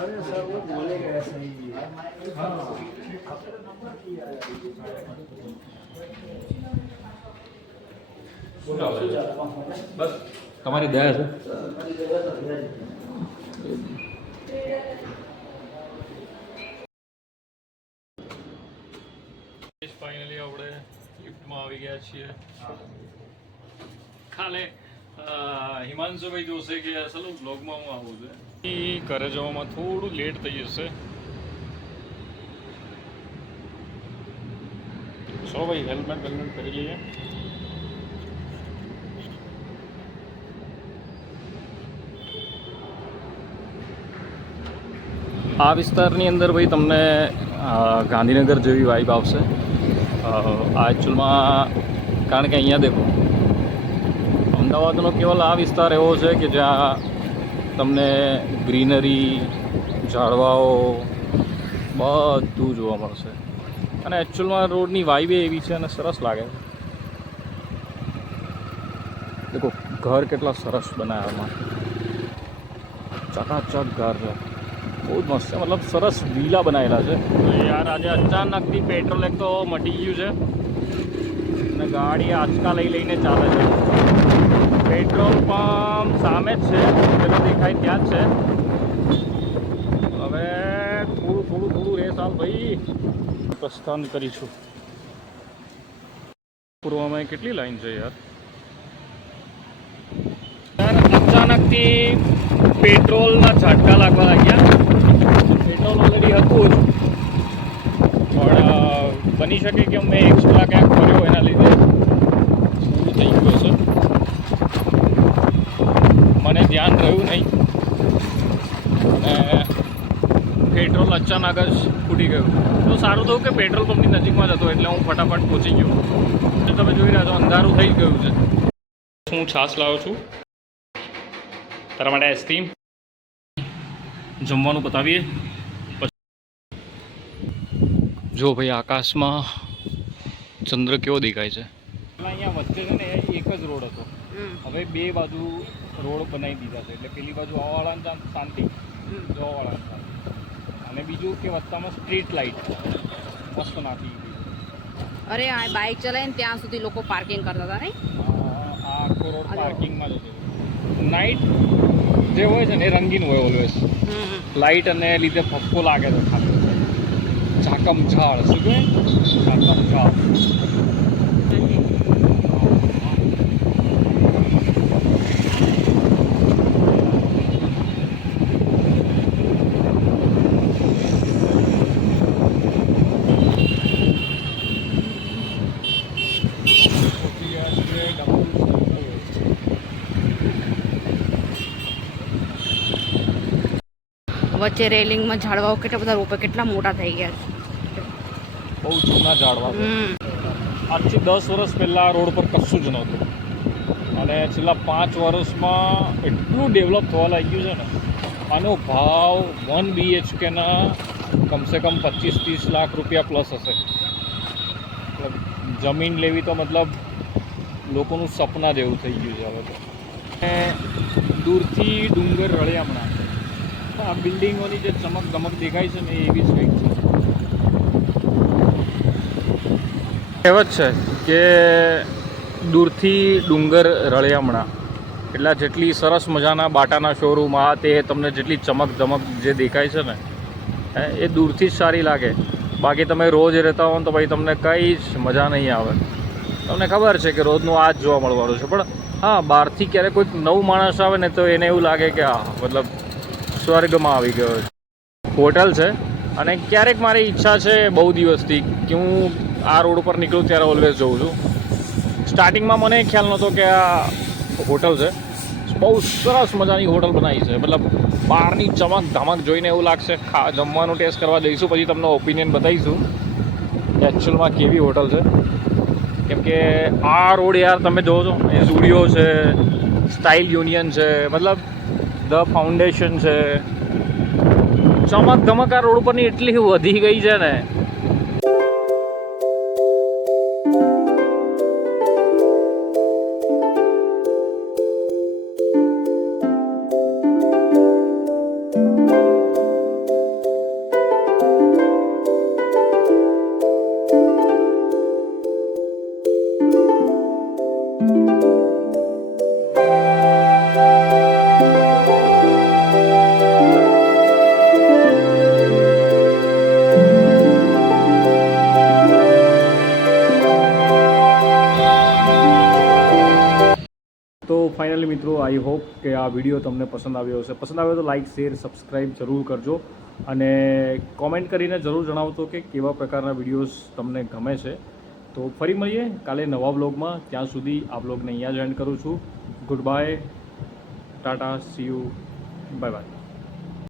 अरे सर वो बोलेगा ऐसा ही। हाँ બસ તમારી દયા છે. ફાઇનલી આપણે લિફ્ટમાં આવી ગયા છીએ. ખાલે હિમાંશુભાઈ જોશે કે અસલ બ્લોગમાં હું આવું છે. ઘરે જવામાં થોડું લેટ થઈ જશે. ચલો ભાઈ હેલ્મેટ કરી લઈએ. આ વિસ્તારની અંદર ભાઈ તમને ગાંધીનગર જેવી વાઇબ આવશે. આ એકચ્યુઅલમાં કારણ કે અહીંયા દેખો અમદાવાદનો કેવલ આ વિસ્તાર એવો છે કે જ્યાં તમને ગ્રીનરી, ઝાડવાઓ બધું જોવા મળશે અને એકચ્યુઅલમાં રોડની વાઇબ એવી છે અને સરસ લાગે. દેખો ઘર કેટલા સરસ બનાવ્યા, ચકાચક ઘર છે, બહુ જ મસ્ત છે. મતલબ સરસ વિલા બનાવેલા છે. યાર આજે અચાનકથી પેટ્રોલ એક તો મટી ગયું છે અને ગાડી આંચકા લઈને ચાલે છે. પેટ્રોલ પંપ સામે જ છે, પેલો દેખાય ત્યાં જ છે. હવે થોડું રેસ હાલ ભાઈ. પ્રસ્થાન કરીશું. પૂર્વમાં કેટલી લાઈન છે યાર. અચાનકથી પેટ્રોલના ઝાટકા લાગવા લાગ્યા. પેટ્રોલ ઓલરેડી હતું જ, પણ બની શકે કે મેં એક્સ્ટ્રા ક્યાંક કર્યો એના લીધે પૂરું થઈ ગયું હશે. મને ધ્યાન રહ્યું નહીં અને પેટ્રોલ અચાનક જ ફૂટી ગયું. તો સારું થયું કે પેટ્રોલ પંપની નજીકમાં જ હતો એટલે હું ફટાફટ પહોંચી ગયો. તમે જોઈ રહ્યા છો અંધારું થઈ ગયું છે. હું છાશ લાવ્યો છું તારા માટે. આઈસ્ક્રીમ જમવાનું બતાવીએ પછી. જો ભાઈ આકાશમાં ચંદ્ર કેવો દેખાય છે. અહીંયા વચ્ચે છે ને એક જ રોડ હતો, હવે બે બાજુ રોડ બનાવી દીધા છે. એટલે પેલી બાજુ આવવાવાળાને શાંતિ, જવાવાળાને શાંતિ. અને બીજું કે વચ્ચામાં સ્ટ્રીટ લાઇટ મસ્ત નાખી દીધી. અરે આ બાઇક ચલાવીને ત્યાં સુધી લોકો પાર્કિંગ કરતા હતા નહીં. આ આખો રોડ પાર્કિંગમાં જ હતો. નાઇટ જે હોય છે ને એ રંગીન હોય ઓલવેઝ. લાઇટ અને લીધે ફક્કો લાગે છે ખાલી. ઝાકમ ઝાડ શું કહે, ઝાકમ ઝાડ. વચ્ચે રેલિંગમાં ઝાડવાઓ કેટલા બધા રોપે, કેટલા મોટા થઈ ગયા છે. બહુ જૂના ઝાડવા છે. આજથી 10 વર્ષ પહેલાં આ રોડ પર કશું જ નહોતું અને છેલ્લા 5 વર્ષમાં એટલું ડેવલપ થવા લાગ્યું છે ને. આનો ભાવ 1 BHKના કમસે કમ 25-30 લાખ રૂપિયા પ્લસ હશે. મતલબ જમીન લેવી તો મતલબ લોકોનું સપના જેવું થઈ ગયું છે હવે તો. દૂરથી ડુંગર રળિયામણા. આ બિલ્ડિંગોની જે ચમક ધમક દેખાય છે ને એવી જ કંઈક છે. કહેવત છે કે દૂરથી ડુંગર રળિયામણા. એટલા જેટલી સરસ મજાના બાટાના શોરૂમ આ તે તમને જેટલી ચમક ધમક જે દેખાય છે ને એ દૂરથી જ સારી લાગે. બાકી તમે રોજ રહેતા હો ને તો ભાઈ તમને કંઈ જ મજા નહીં આવે. તમને ખબર છે કે રોજનું આ જ જોવા મળવાનું છે. પણ હા, બહારથી ક્યારેક કોઈક નવું માણસ આવે ને તો એને એવું લાગે કે હા મતલબ સ્વર્ગમાં આવી ગયો છે. હોટલ છે અને ક્યારેક મારી ઈચ્છા છે બહુ દિવસથી કે હું આ રોડ ઉપર નીકળું ત્યારે ઓલવેઝ જોઉં છું. સ્ટાર્ટિંગમાં મને ખ્યાલ નહોતો કે આ હોટલ છે. બહુ સરસ મજાની હોટલ બનાવી છે. મતલબ બહારની ચમક ધમક જોઈને એવું લાગશે જમવાનું ટેસ્ટ કરવા દઈશું પછી તમને ઓપિનિયન બતાવીશું એકચ્યુઅલમાં કેવી હોટલ છે. કેમ કે આ રોડ યાર તમે જોવો છો એ સ્ટુડિયો છે, સ્ટાઇલ યુનિયન છે, મતલબ ધ ફાઉન્ડેશન છે. ચમક ધમક આ રોડ ઉપરની એટલી વધી ગઈ છે ને. ફાઇનલી મિત્રો આઈ હોપ કે આ વિડીયો તમને પસંદ આવ્યો હશે. પસંદ આવ્યો તો લાઇક શેર સબસ્ક્રાઈબ જરૂર કરજો અને કોમેન્ટ કરીને જરૂર જણાવતો કે કેવા પ્રકારના વિડીયોઝ તમને ગમે છે. તો ફરી મળીએ કાલે નવા બ્લોગમાં. ત્યાં સુધી આ બ્લોગને અહીંયા જ એન્ડ કરું છું. Good bye, Tata, C you, bye bye.